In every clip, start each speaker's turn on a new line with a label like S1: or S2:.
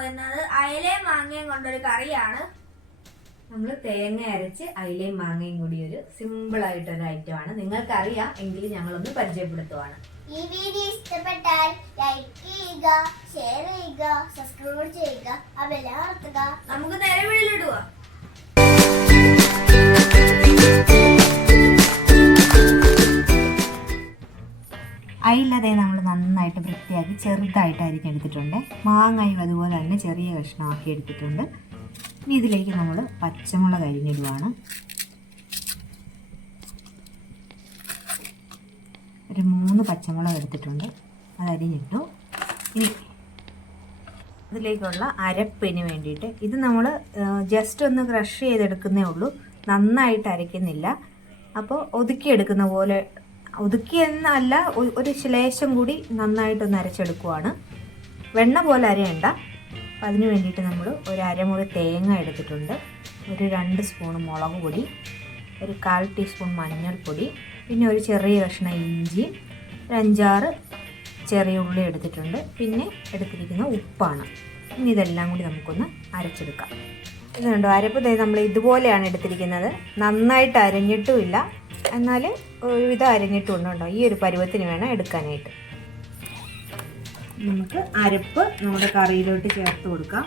S1: പോകുന്നത് അയലയും മാങ്ങയും കൊണ്ടൊരു കറിയാണ്.
S2: നമ്മൾ തേങ്ങ അരച്ച് അയിലയും മാങ്ങയും കൂടി ഒരു സിമ്പിൾ ആയിട്ടൊരു ഐറ്റം ആണ്. നിങ്ങൾക്ക് അറിയാം എങ്കിലും ഞങ്ങളൊന്ന് പരിചയപ്പെടുത്തുവാണ്.
S3: ഈ വീഡിയോ ഇഷ്ടപ്പെട്ടാൽ ലൈക്ക് ചെയ്യുക ഷെയർ ചെയ്യുക സബ്സ്ക്രൈബ് ചെയ്യുക അതെല്ലാം
S1: നമുക്ക് നേരെ വീട്ടിലിടുക
S2: അയിലതേ നമ്മൾ നന്നായിട്ട് വൃത്തിയാക്കി ചെറുതായിട്ട് അരിഞ്ഞെടുത്തിട്ടുണ്ട് മാങ്ങയും അതുപോലെ തന്നെ ചെറിയ കഷ്ണമാക്കി എടുത്തിട്ടുണ്ട്. ഇനി ഇതിലേക്ക് നമ്മൾ പച്ചമുളക് അരിഞ്ഞിടുവാണ്. ഒരു മൂന്ന് പച്ചമുളക് എടുത്തിട്ടുണ്ട്. അത് അരിഞ്ഞിട്ടു. ഇനി ഇതിലേക്കുള്ള അരപ്പിന് വേണ്ടിയിട്ട് ഇത് നമ്മൾ ജസ്റ്റ് ഒന്ന് ക്രഷ് ചെയ്തെടുക്കുന്നേ ഉള്ളൂ. നന്നായിട്ട് അരയ്ക്കുന്നില്ല. അപ്പോൾ ഒതുക്കിയെടുക്കുന്ന പോലെ ഒതുക്കി എന്നല്ല ഒരു ശ്ലേശം കൂടി നന്നായിട്ടൊന്ന് അരച്ചെടുക്കുവാണ്. വെണ്ണ പോലെ അരയണ്ട. അപ്പം അതിന് വേണ്ടിയിട്ട് നമ്മൾ ഒരു അരമുറി തേങ്ങ എടുത്തിട്ടുണ്ട്. ഒരു രണ്ട് സ്പൂൺ മുളക് പൊടി ഒരു കാൽ ടീസ്പൂൺ മഞ്ഞൾപ്പൊടി പിന്നെ ഒരു ചെറിയ കഷ്ണം ഇഞ്ചി ഒരു അഞ്ചാറ് ചെറിയ ഉള്ളി എടുത്തിട്ടുണ്ട്. പിന്നെ എടുത്തിരിക്കുന്ന ഉപ്പാണ്. ഇനി ഇതെല്ലാം കൂടി നമുക്കൊന്ന് അരച്ചെടുക്കാം. ഇതുണ്ടോ അരപ്പ് നമ്മൾ ഇതുപോലെയാണ് എടുത്തിരിക്കുന്നത്. നന്നായിട്ട് അരഞ്ഞിട്ടുമില്ല എന്നാൽ ഒരുവിധം അരഞ്ഞിട്ടും ഉണ്ടോ ഈ ഒരു പരുവത്തിന് വേണം എടുക്കാനായിട്ട്. നമുക്ക് അരപ്പ് നമ്മുടെ കറിയിലോട്ട് ചേർത്ത് കൊടുക്കാം.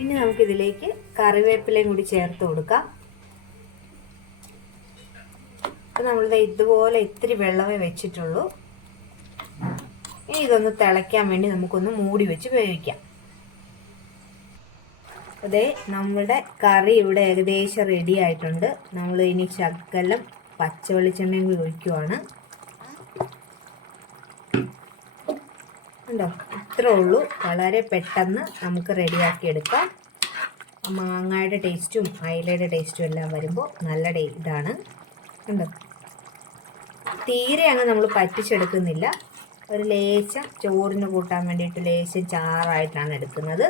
S2: ഇനി നമുക്കിതിലേക്ക് കറിവേപ്പിലയും കൂടി ചേർത്ത് കൊടുക്കാം. ഇപ്പം നമ്മളിത് ഇതുപോലെ ഇത്തിരി വെള്ളമേ വെച്ചിട്ടുള്ളൂ. ഇനി ഇതൊന്ന് തിളയ്ക്കാൻ വേണ്ടി നമുക്കൊന്ന് മൂടി വെച്ച് വേവിക്കാം. അതെ നമ്മുടെ കറി ഇവിടെ ഏകദേശം റെഡി ആയിട്ടുണ്ട്. നമ്മൾ ഇനി ശകലം പച്ച വെളിച്ചെണ്ണയും കൂടി ഒഴിക്കുവാണ്. ഉണ്ടോ ഇത്രേ ഉള്ളൂ. വളരെ പെട്ടെന്ന് നമുക്ക് റെഡിയാക്കി എടുക്കാം. മാങ്ങയുടെ ടേസ്റ്റും അയിലയുടെ ടേസ്റ്റും എല്ലാം വരുമ്പോൾ നല്ല ഇതാണ്. ഉണ്ടോ തീരെ അങ്ങ് നമ്മൾ പറ്റിച്ചെടുക്കുന്നില്ല. ഒരു ലേശം ചോറിന് കൂട്ടാൻ വേണ്ടിയിട്ട് ലേശം ചാറായിട്ടാണ് എടുക്കുന്നത്.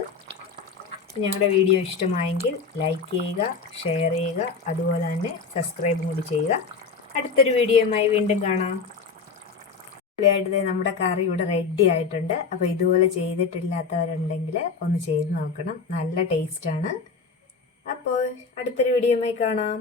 S2: ഞങ്ങളുടെ വീഡിയോ ഇഷ്ടമായെങ്കിൽ ലൈക്ക് ചെയ്യുക ഷെയർ ചെയ്യുക അതുപോലെ തന്നെ സബ്സ്ക്രൈബും കൂടി ചെയ്യുക. അടുത്തൊരു വീഡിയോയുമായി വീണ്ടും കാണാം. ആയിട്ട് നമ്മുടെ കറി ഇവിടെ റെഡി ആയിട്ടുണ്ട്. അപ്പോൾ ഇതുപോലെ ചെയ്തിട്ടില്ലാത്തവരുണ്ടെങ്കിൽ ഒന്ന് ചെയ്ത് നോക്കണം. നല്ല ടേസ്റ്റാണ് അപ്പോൾ അടുത്തൊരു വീഡിയോ കാണാം.